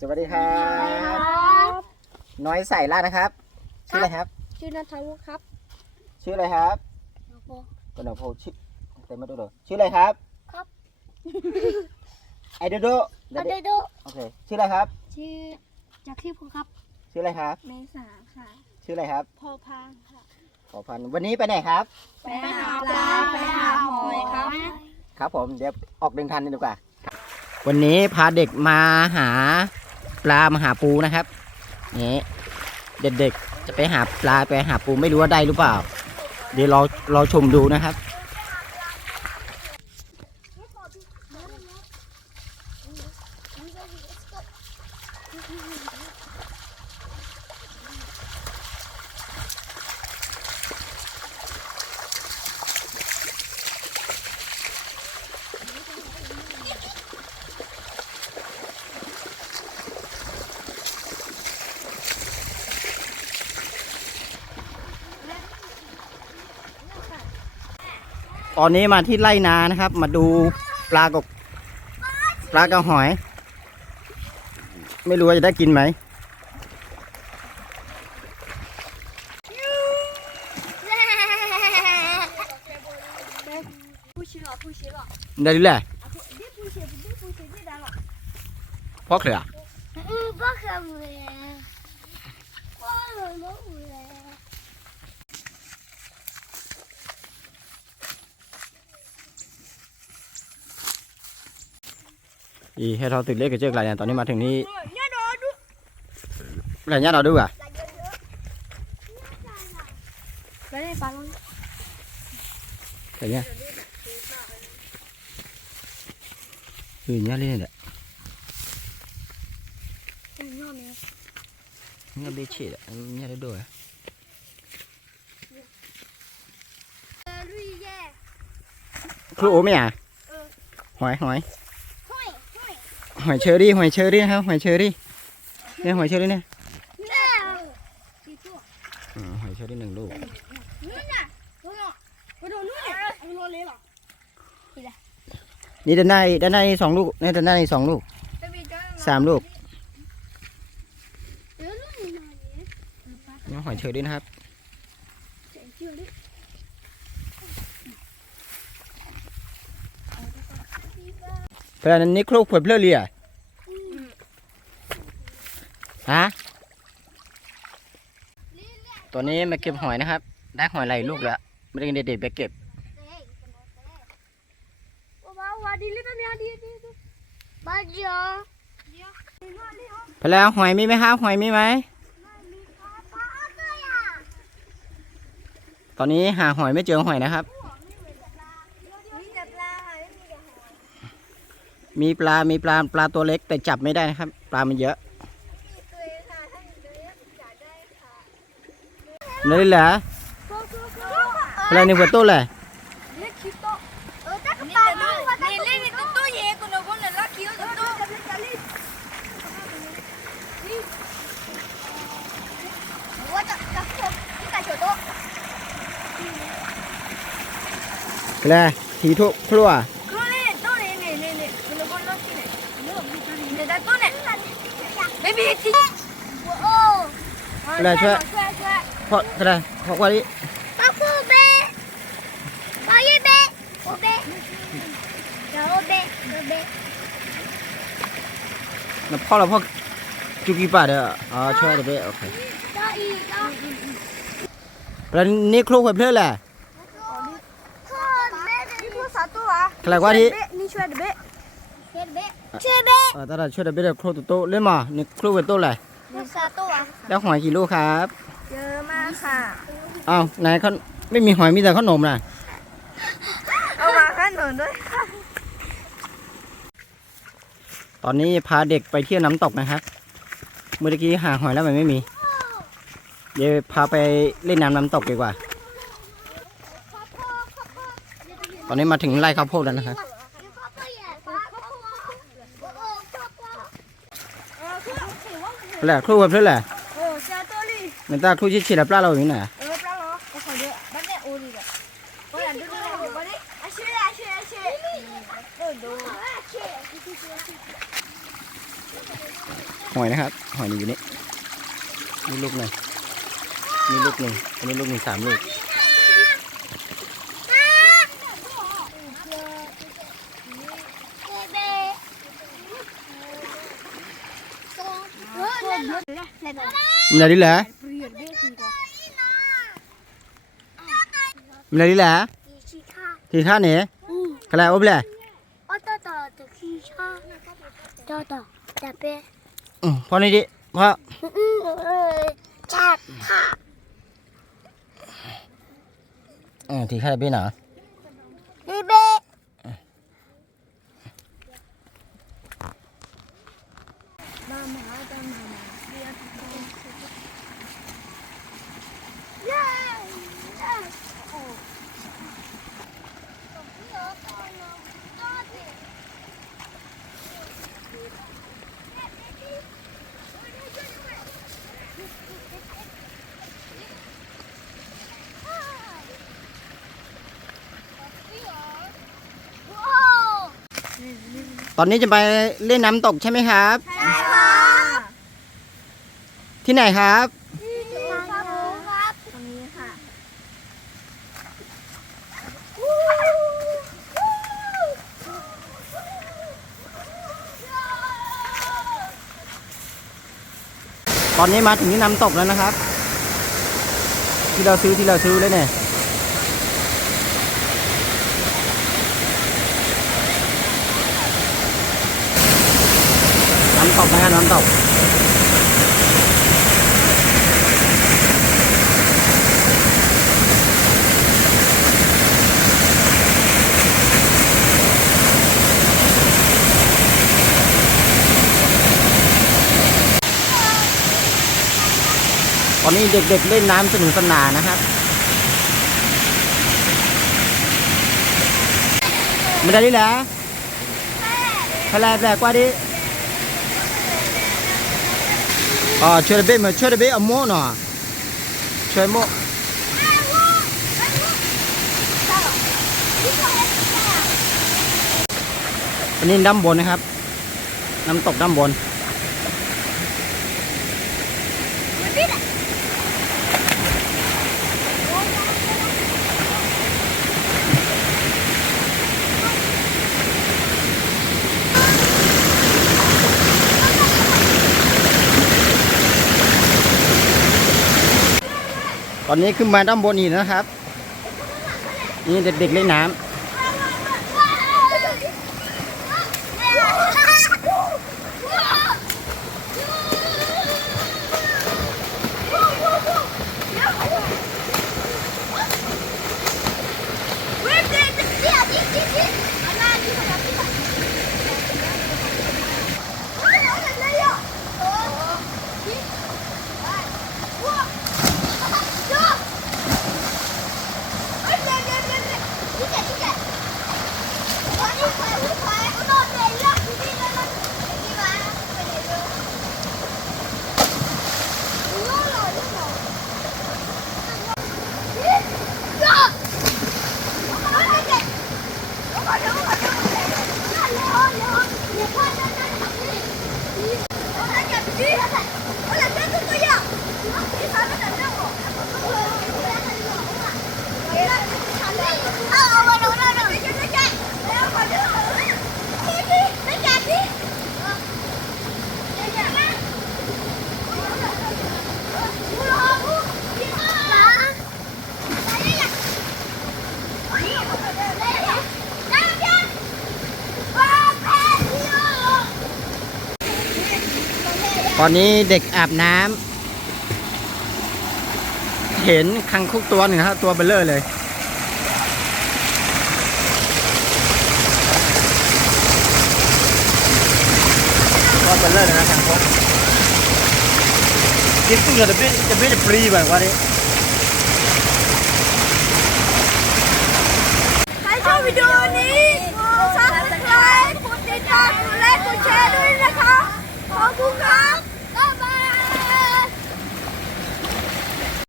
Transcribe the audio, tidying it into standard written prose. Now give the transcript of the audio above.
สวัสดีครับน้อยใส่ล่านะครับชื่ออะไรครับชื่อนัทวุฒิครับชื่ออะไรครับก็หนอโพชื่อเต็มมาดูดูชื่ออะไรครับครับไอเดโดโอเคชื่ออะไรครับชื่อจากที่ภูครับ ชื่ออะไรครับเมษาค่ะชื่ออะไรครับพอพางค่ะขอพันวันนี้ไปไหนครับไปหาปลาไปหาหอยครับครับผมเดี๋ยวออกเดินทางกันดีกว่าวันนี้พาเด็กมาหาปลามาหาปูนะครับนี่เด็กๆจะไปหาปลาไปหาปูไม่รู้ว่าได้หรือเปล่าเดี๋ยวรอชมดูนะครับตอนนี้มาที่ไร่นานะครับมาดูปลากระหอยไม่รู้ว่าจะได้กินไหมได้หรือไงพ่อเขืออีให้เราตื่นเล็กกับเจ้าอะไรเนี่ยตอนนี้มาถึงนี่อะไรเนี่ยเราดูอ่ะอะไรเนี่ยเนี่ยเล่นเนี่ยเนี่ยเบชิดอ่ะเนี่ยได้ด้วยครูโอ้ไหมอ่ะหอยเชอรี่นะครับหอยเชอรี่เนี่ยหอยเชอรี่เนี่ยหอยเชอรี่1 ลูกนี่ด้านใน2 ลูกนี่ด้านใน2 ลูก3 ลูกนี่หอยเชอรี่นะครับเพราะนั้นนี่ครูเผยเพลิดเลยฮะตัวนี้มาเก็บหอยนะครับได้หอยหลายลูกแล้วไม่ได้เด็ดๆไปเก็บไปแล้วหอยมีไหมครับหอยมีไหมตอนนี้หาหอยไม่เจอหอยนะครับมีปลาตัวเล็กแต่จับไม่ได้นะครับปลามันเยอะนี่แหละอะไรนี่หัวโตเลยเลยทีทุกครัวอะไรช่วยเพราะอะไรเพราะว่านี้นะพ่อเราพ่อจุกี้ป่ะเด้ออ๋อช่วยเดี๋ยวไปโอเคแล้วนี่ครูเพื่อนแหละใครว่าที่ตลาดช่วยเดี๋ยวไปเดี๋ยวครูโตเล่นมานี่ครูเป็นโตเลยแล้วหอยกี่ลูกครับเยอะมากค่ะอ้าวไหนเขาไม่มีหอยมีแต่ขนมน่ะเอามาขนมด้วยค่ะตอนนี้พาเด็กไปเที่ยวน้ำตกนะครับเมื่อกี้หาหอยแล้วมันไม่มีเดี๋ยวพาไปเล่นน้ำตกดีกว่าตอนนี้มาถึงไร่ข้าวโพดแล้วนะครับแหละครูกับเพื่อนแหละนั่นตาครูชี้เฉียดปลาเราอยู่ไหน หอยนะครับหอยนี่อยู่นี่นี่ลูกหนึ่งนี่ลูกหนึ่งอันนี้ลูกหนึ่ง3 ลูกมันอะไรดิแหละมันอะไรดิแหละที่ข้าเนี่ยกระไรอบเลยพอนี่ดิพอที่ข้าจะเป็นเหรอตอนนี้จะไปเล่นน้ำตกใช่ไหมครับ ใช่ครับ ที่ไหนครับ ครับตรงนี้ค่ะ ตอนนี้มาถึงที่น้ำตกแล้วนะครับ ที่เราซื้อเลยเนี่ยน้ำตกนะครับน้ำตกตอนนี้เด็กๆเล่นน้ำสนุกสนานนะครับไม่ได้ดิแหละทะเลแปลกกว่าดิช่วยเบ้เอาโม่หน่อยช่วยโม่อันนี้ด้านบนนะครับน้ำตกด้านบนตอนนี้ขึ้นมาด้านบนอีกนะครับนี่เด็กๆเล่นน้ำตอนนี้เด็กอาบน้ำเห็นคังคกตัวหนึ่งครับตัวเบลเลอร์เลยตัวเบลเลอร์เลยนะคังคกกินตุ้งจะไม่ได้ปรีแบบว่านี้ ใครชอบวิดีโอนี้ซับสไครต์กดติดตามกดไลค์กดแชร์ด้วยนะคะขอบคุณครับ